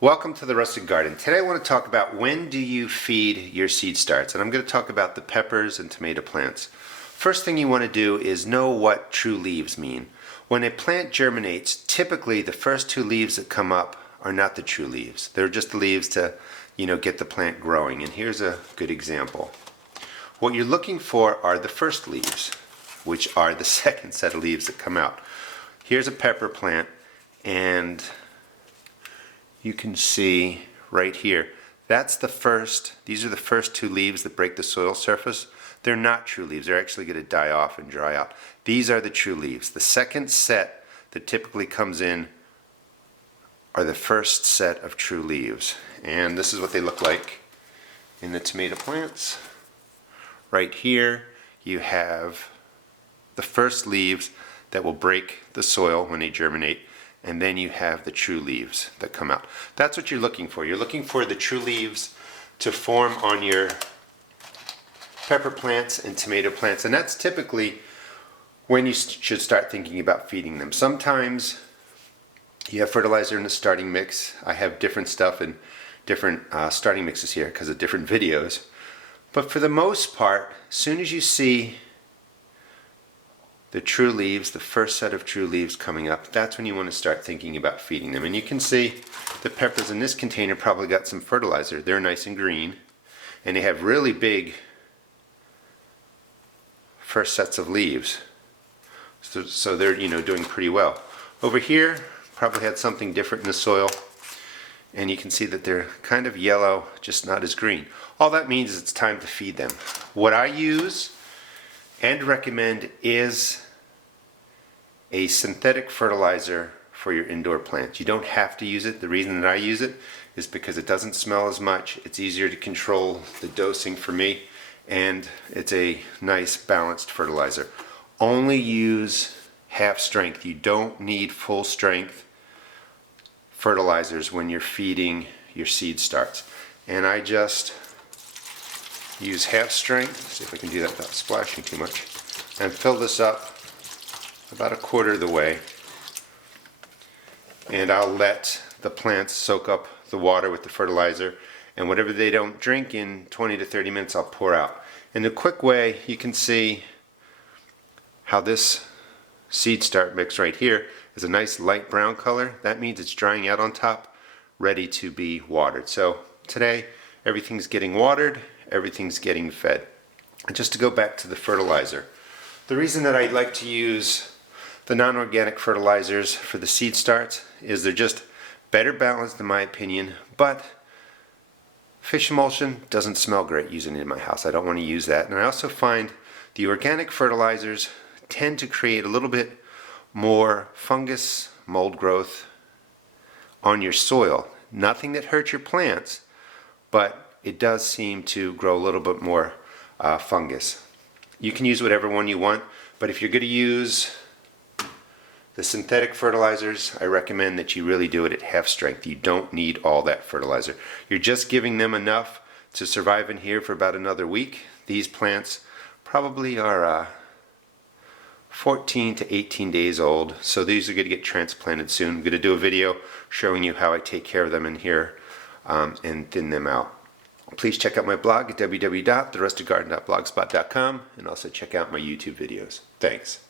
Welcome to the Rustic Garden. Today I want to talk about when do you feed your seed starts, and I'm going to talk about the peppers and tomato plants. First thing you want to do is know what true leaves mean. When a plant germinates, typically the first two leaves that come up are not the true leaves. They're just the leaves to, get the plant growing. And here's a good example. What you're looking for are the first leaves, which are the second set of leaves that come out. Here's a pepper plant, and you can see right here, these are the first two leaves that break the soil surface. They're not true leaves. They're actually going to die off and dry out. These are the true leaves. The second set that typically comes in are the first set of true leaves. And this is what they look like in the tomato plants. Right here, you have the first leaves that will break the soil when they germinate. And then you have the true leaves that come out. That's what you're looking for. You're looking for the true leaves to form on your pepper plants and tomato plants. And that's typically when you should start thinking about feeding them. Sometimes you have fertilizer in the starting mix. I have different stuff in different starting mixes here because of different videos. But for the most part, as soon as you see the true leaves, the first set of true leaves coming up, that's when you want to start thinking about feeding them. And you can see the peppers in this container probably got some fertilizer. They're nice and green, and they have really big first sets of leaves. So they're doing pretty well. Over here, probably had something different in the soil, and you can see that they're kind of yellow, just not as green. All that means is it's time to feed them. What I use and recommend is a synthetic fertilizer for your indoor plants. You don't have to use it. The reason that I use it is because it doesn't smell as much. It's easier to control the dosing for me, and it's a nice balanced fertilizer. Only use half strength. You don't need full strength fertilizers when you're feeding your seed starts. And I just use half strength, see if I can do that without splashing too much, and fill this up about a quarter of the way. And I'll let the plants soak up the water with the fertilizer, and whatever they don't drink in 20 to 30 minutes I'll pour out. In a quick way, you can see how this seed start mix right here is a nice light brown color. That means it's drying out on top, ready to be watered. So today everything's getting watered, everything's getting fed. And just to go back to the fertilizer, the reason that I like to use the non-organic fertilizers for the seed starts is they're just better balanced in my opinion, but fish emulsion doesn't smell great using it in my house. I don't want to use that. And I also find the organic fertilizers tend to create a little bit more fungus, mold growth on your soil. Nothing that hurts your plants, but it does seem to grow a little bit more fungus. You can use whatever one you want, but if you're going to use the synthetic fertilizers, I recommend that you really do it at half strength. You don't need all that fertilizer. You're just giving them enough to survive in here for about another week. These plants probably are 14 to 18 days old, so these are going to get transplanted soon. I'm going to do a video showing you how I take care of them in here and thin them out. Please check out my blog at www.therusticgarden.blogspot.com, and also check out my YouTube videos. Thanks.